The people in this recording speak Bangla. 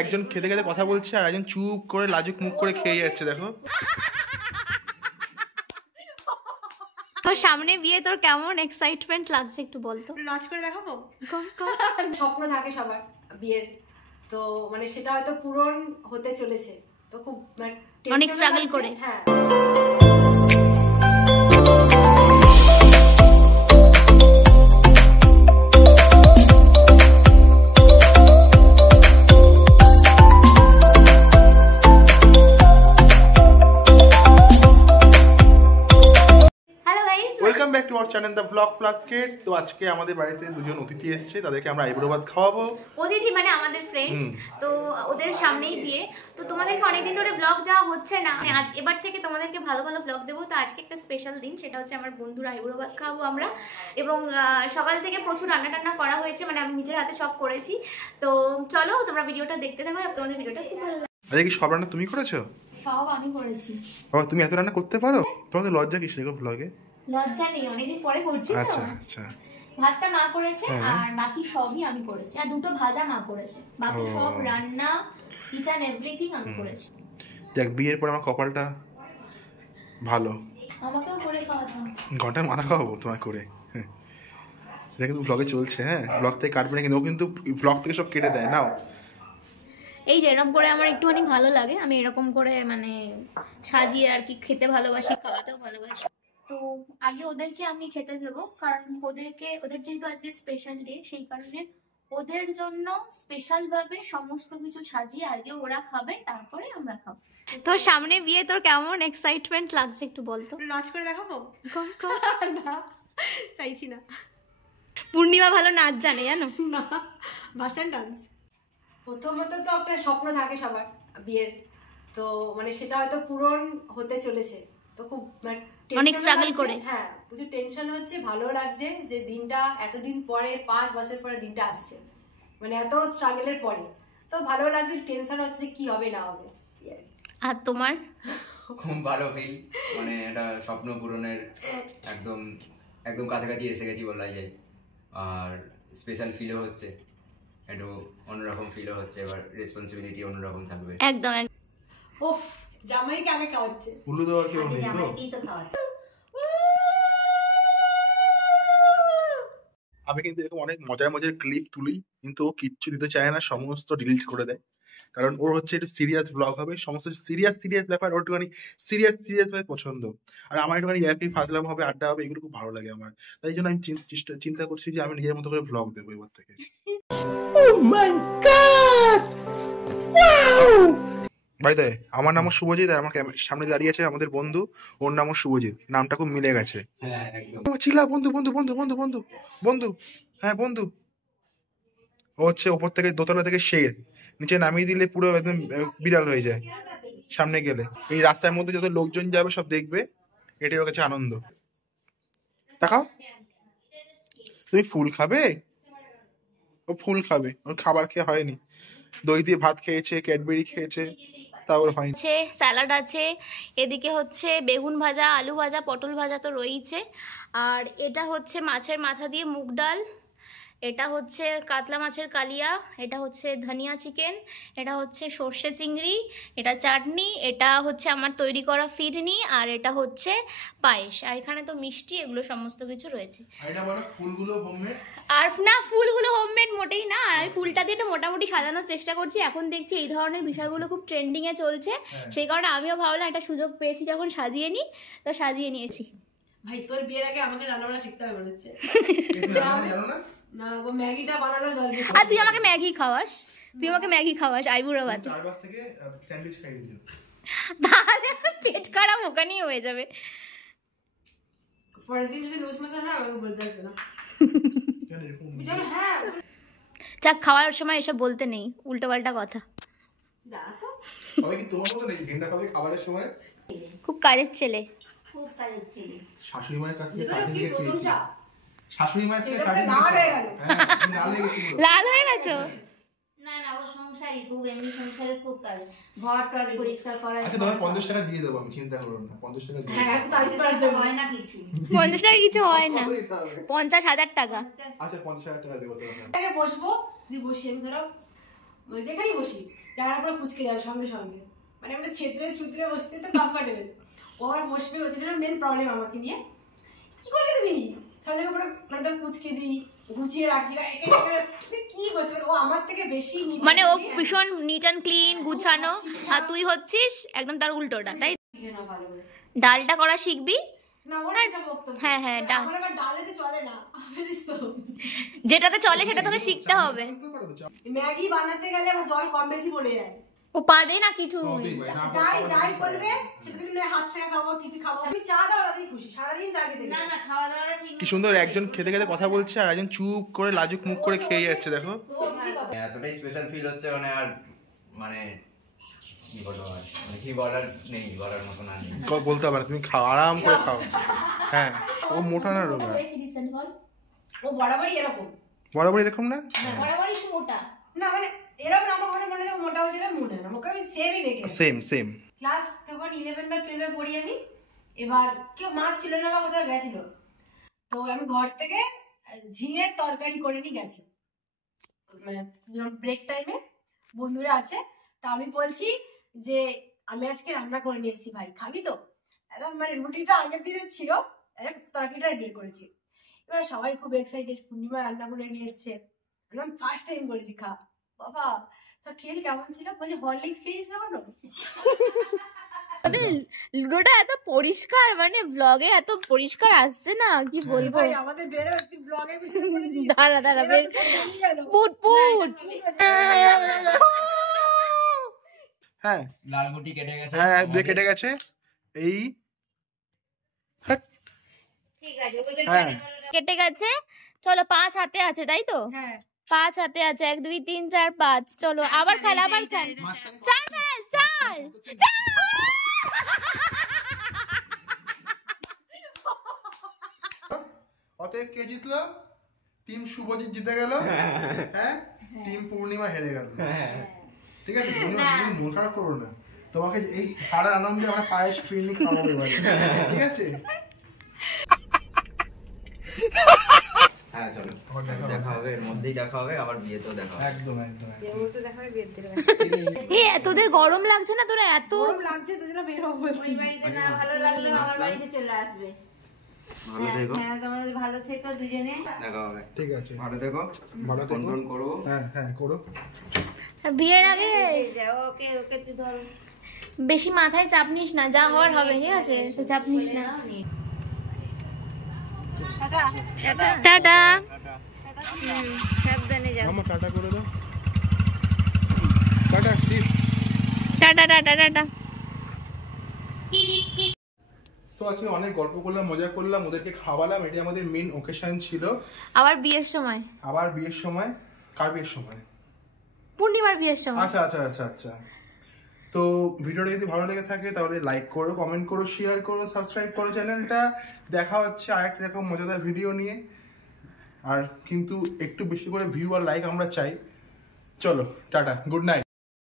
একজন খেতে খেতে কথা বলছে আর একজন চুপ করে লাজুক মুখ করে খেয়ে যাচ্ছে। দেখো তোর সামনে বিয়ে, তোর কেমন এক্সাইটমেন্ট লাগছে একটু বলতো। নাচ করে দেখাবো। স্বপ্ন থাকে সবার বিয়ের, তো মানে সেটা হয়তো পূরণ হতে চলেছে, তো খুব অনেক স্ট্রাগল করে। হ্যাঁ back to our channel the blog plus kids. তো আজকে আমাদের বাড়িতে দুজন অতিথি এসেছে, তাদেরকে আমরা আইবুড়ো ভাত খাওয়াবো। অতিথি মানে আমাদের ফ্রেন্ড, তো ওদের সামনেই বিয়ে, তো তোমাদেরকে অনেকদিন ধরে ব্লগ দেওয়া হচ্ছে না, আজ এবার থেকে তোমাদেরকে ভালো ভালো ব্লগ দেবো। তো আজকে একটা স্পেশাল দিন, সেটা হচ্ছে আমার বন্ধুরা আইবুড়ো ভাত খাওয়াবো আমরা, এবং সকাল থেকে প্রচুর রান্না টান্না করা হয়েছে, মানে আমি নিজের হাতে সব করেছি। তো চলো তোমরা ভিডিওটা দেখতে থাকো, তোমাদের ভিডিওটা খুব ভালো লাগে। আজকে কি সব রান্না তুমি করেছো? সব আমি করেছি। বাবা তুমি এত রান্না করতে পারো? তোমাদের লজ্জা কিসের গো ব্লগে? লজ্জা নেই, অনেকদিন পরে করছি। আচ্ছা আচ্ছা, ভাতটা মা করেছে আর বাকি সবই আমি করেছি, আর দুটো ভাজা মা করেছে, বাকি সব রান্না কিচেন এভরিথিং আমি করেছি। দেখ বিয়ের পর আমার কপালটা ভালো, আমাকেও করে খাওয়াতে হবে। ঘন্টার মাথা খাওয়াবো তোমায় করে। এটা কিন্তু ব্লগে চলছে, হ্যাঁ ব্লগ থেকে কাটবে না কিন্তু, ও কিন্তু ব্লগ থেকে সব কেটে দেয়। নাও এই যে এরকম করে আমার একটুখানি ভালো লাগে, আমি এরকম করে মানে সাজিয়ে আর কি খেতে ভালোবাসি, খাওয়াতেও ভালোবাসি। তো আগে ওদেরকে আমি খেতে দেবো, কারণ ওদের যেহেতু আজকে স্পেশাল ডে, সেই কারণে ওদের জন্য স্পেশাল ভাবে সমস্ত কিছু সাজিয়ে আগে ওরা খাবে, তারপরে আমরা খাবো। তোর সামনে বিয়ে, তোর কেমন এক্সাইটমেন্ট লাগছে একটু বলতো। নাচ করে দেখাবো? না চাইছি না। পূর্ণিমা ভালো নাচ জানে জানো না, ভাসান ডান্স। প্রথমত তো একটা স্বপ্ন থাকে সবার বিয়ের, তো মানে সেটা হয়তো পূরণ হতে চলেছে, তো খুব অনেক স্ট্রাগল করে। হ্যাঁ প্রচুর টেনশন হচ্ছে, ভালো লাগছে যে দিনটা এতদিন পরে, 5 বছর পরে দিনটা আসছে, মানে এত স্ট্রাগলের পরে, তো ভালো লাগছে। টেনশন হচ্ছে কি হবে না হবে। আর তোমার? খুব ভালো ফিল, মানে এটা স্বপ্ন পূরণের একদম একদম কাছাকাছি এসে গেছি বলা যায়। আর স্পেশাল ফিলও হচ্ছে, একটু অন্যরকম ফিলও হচ্ছে, এবার রেসপন্সিবিলিটি অন্যরকম থাকবে। একদম ওফ, জামাইকে আগে খাওয়াচ্ছে। উলু দেওয়া কি হবে? জামাইকেই তো খাওয়াচ্ছে। আমি কিন্তু এরকম অনেক মজার মজার ক্লিপ তুলি, কিন্তু ও কিচ্ছু দিতে চায় না, সমস্ত ডিলিট করে দেয়। কারণ ওর হচ্ছে একটু সিরিয়াস ব্লগ হবে, সমস্ত সিরিয়াস ব্যাপার ওর একটুখানি সিরিয়াস ভাবে পছন্দ। আর আমার একটুখানি ইয়ার্কি ফাজলাম হবে, আড্ডা হবে, এগুলো খুব ভালো লাগে আমার। তাই জন্য আমি চিন্তা করছি যে আমি নিজের মতো করে ব্লগ দেবো এবার থেকে। ভাই তাই আমার নামও শুভজিৎ, আর আমার সামনে দাঁড়িয়ে আছে আমাদের বন্ধু, ওর নামও শুভজিৎ, নামটা খুব মিলে গেছে। চিল্লা বন্ধু বন্ধু বন্ধু বন্ধু বন্ধু বন্ধু, হ্যাঁ বন্ধু। ও হচ্ছে ওপর থেকে দোতলা থেকে শের, নিচে নামিয়ে দিলে পুরো একদম বিড়াল হয়ে যায়। সামনে গেলে এই রাস্তার মধ্যে যত লোকজন যাবে সব দেখবে, এটাই ওর কাছে আনন্দ। দেখাও তুমি ফুল খাবে? ও ফুল খাবে, ওর খাবার খেয়ে হয়নি। দই দিয়ে ভাত খেয়েছে, ক্যাডবেরি খেয়েছে, তা ওর হয়নি। স্যালাড আছে, এদিকে হচ্ছে বেগুন ভাজা, আলু ভাজা, পটল ভাজা তো রয়েছে, আর এটা হচ্ছে মাছের মাথা দিয়ে মুগ ডাল, এটা হচ্ছে কাতলা মাছের কালিয়া, এটা হচ্ছে ধনিয়া চিকেন, এটা হচ্ছে সর্ষে চিংড়ি, এটা চাটনি, এটা হচ্ছে আমার তৈরি করা ফিরনি, আর এটা হচ্ছে পায়েস, আর এখানে তো মিষ্টি, এগুলো সমস্ত কিছু রয়েছে। আর না, ফুলগুলো হোমমেড মোটেই না, আর আমি ফুলটা দিয়ে মোটামুটি সাজানোর চেষ্টা করছি। এখন দেখছি এই ধরনের বিষয়গুলো খুব ট্রেন্ডিংয়ে চলছে, সেই কারণে আমিও ভাবলাম একটা সুযোগ পেয়েছি যখন সাজিয়ে নিই, তো সাজিয়ে নিয়েছি। ভাই তোর বিয়ের আগে আমাকে রান্না শিখতে হবে মনে হচ্ছে। না গো, ম্যাগিটা বানানো দরকার। আর তুই আমাকে ম্যাগি খাওয়াস, আইবুড়ো ভাতে। তাহলে পেট খারাপ ওখানেই হয়ে যাবে। পরের দিন যদি লুজ মোশন হয় আমাকে বলতে আসবে না। হ্যাঁ যাক, খাওয়ার সময় এসব বলতে নেই, উল্টো পাল্টা কথা। খুব কাজের ছেলে, শাশুড়ি মায়ের কাছ থেকে লাল হয়ে গেছো? না না, ও সংসারই খুব, এমনি সংসারের খুব কাজ, ঘর টর পরিষ্কার করা। আচ্ছা তোমার 50 টাকা দিয়ে দেবো আমি, চিন্তা করো না, 50 টাকা দিয়ে। হ্যাঁ, তারিখ করার জন্য হয় না কিছু। 50 টাকা কিছু হয় না, 50,000 টাকা। আচ্ছা 50,000 টাকা দেবো তোমাকে। আগে বসবো, তুই বসি, আমি ধরো মানে যেখানেই বসি জায়গাটা পুরো কুচকে যাবে সঙ্গে সঙ্গে, মানে আমরা ছেত্রে ছুতরে বসতে তো কমফর্টেবল, ও আর বসবে, ও যেটা মেন প্রবলেম আমাকে নিয়ে। কি করলে তুমি সব জায়গায় পুরো মানে তো কুচকে দিই, গুছিয়ে রাখি না, কি করছে ও আমার থেকে বেশি মানে ও ভীষণ নিট অ্যান্ড ক্লিন গুছানো, আর তুই হচ্ছিস একদম তার উল্টোটা, তাই? ভালো করে ডালটা করা শিখবি। না ওর যেটা বক্তব্য, হ্যাঁ হ্যাঁ, আমার আবার ডালেতে চলে না, বুঝিস তো। যেটাতে চলে সেটা তোকে শিখতে হবে। ম্যাগি বানাতে গেলে আমার জল কম বেশি পড়ে যায়, ও পারবে না কিছু। যাই বলবে সেটা তুমি হাত ছাড়া খাবো, কিছু খাবো, আমি চা দাও তাতেই খুশি, সারাদিন চা খেতে। না না, খাওয়া দাওয়াটা ঠিক কি সুন্দর, একজন খেতে খেতে কথা বলছে আর একজন চুপ করে লাজুক মুখ করে খেয়ে যাচ্ছে, দেখো। এতটাই স্পেশাল ফিল হচ্ছে মানে, আর মানে কি বলবো, আর মানে কি বলার নেই, বলার মতন আর নেই। বলতে হবে না, তুমি খাও, আরাম করে খাও। হ্যাঁ, ও মোটা না রোগা? ও বরাবরই এরকম, বরাবর এরকম না? বরাবরই তো মোটা না মানে এরকম আমার ঘরে মনে হয় মোটা হয়েছিল, মনে হয় আমাকে, আমি সেমই দেখে সেম। ক্লাস তখন 11 বা 12 পড়ি আমি। এবার কেউ মাছ ছিল না বা কোথাও গেছিল, তো আমি ঘর থেকে ঝিঙের তরকারি করে নিয়ে গেছি, মানে যখন ব্রেক টাইমে বন্ধুরা আছে, তা আমি বলছি যে আমি আজকে রান্না করে নিয়ে এসেছি, ভাই খাবি তো? একদম মানে রুটিটা আগের দিনে ছিল, তরকারিটা বের করেছি। এবার সবাই খুব এক্সাইটেড, পূর্ণিমা রান্না করে নিয়ে এসছে, একদম ফার্স্ট টাইম করেছি, খা বাবা। তো খেল কেমন ছিল? বলছি হরলিক্স খেয়েছিস কখনো? লুডোটা এত পরিষ্কার, মানে ব্লগে এত পরিষ্কার আসছে না, কি বলবো। ভাই আমাদের বেরো একটি ব্লগের বিষয়ে করেছিস, দাঁড়া এরা তো সব বেরিয়ে গেল। পুট হ্যাঁ লাল গুটি কেটে গেছে, হ্যাঁ কেটে গেছে এই। ঠিক আছে, ওদের হ্যাঁ কেটে গেছে। চলো 5 হাতে আছে, তাই তো? হ্যাঁ 5 হাতে আছে, 1 2 3 4 5। চলো আবার খেল, আবার খেল। চার খেল, চার। অতএব কে জিতলো? টিম শুভজিৎ জিতে গেল, হ্যাঁ টিম পূর্ণিমা হেরে গেল। ঠিক আছে, পূর্ণিমা তুমি মন খারাপ করো না, তোমাকে এই হারার আনন্দে আমরা পায়েস ফিরনি খাওয়াবো এবারে, ঠিক আছে? হ্যাঁ চলো দেখা হবে, এর মধ্যেই দেখা হবে, আবার বিয়েতেও দেখা হবে। একদম। তোদের গরম লাগছে না? তোরা এত গরম লাগছে তো, যেন বের হবো বলছি। ওই বাড়িতে না ভালো লাগলো আমার বাড়িতে চলে আসবে। ভালো থেকো, হ্যাঁ তোমাদের ভালো থেকো দুজনে। দেখা হবে। ঠিক আছে, ভালো থেকো, ভালো থেকো। ফোন করবো। হ্যাঁ করো। বিয়ের আগে ওকে ওকে তুই ধরো, বেশি মাথায় চাপ নিস না, যা হওয়ার হবে, ঠিক আছে? তো চাপ নিস না। টাটা। সাবধানে যাও। মামা টাটা করে দাও, টাটা টিপ। টাটা। সো আজকে অনেক গল্প করলাম, মজা করলাম, ওদেরকে খাওয়ালাম, এটি আমাদের মেন ওকেশন ছিল। আবার বিয়ের সময়, আবার বিয়ের সময়, কার বিয়ের সময়? পূর্ণিমার বিয়ের সময়। আচ্ছা। তো ভিডিওটা যদি ভালো লেগে থাকে তাহলে লাইক করো, কমেন্ট করো, শেয়ার করো, সাবস্ক্রাইব করো চ্যানেলটা। দেখা হচ্ছে আরেকটা এরকম মজাদার ভিডিও নিয়ে, আর কিন্তু একটু বেশি করে ভিউ আর লাইক আমরা চাই। চলো টাটা, গুড নাইট।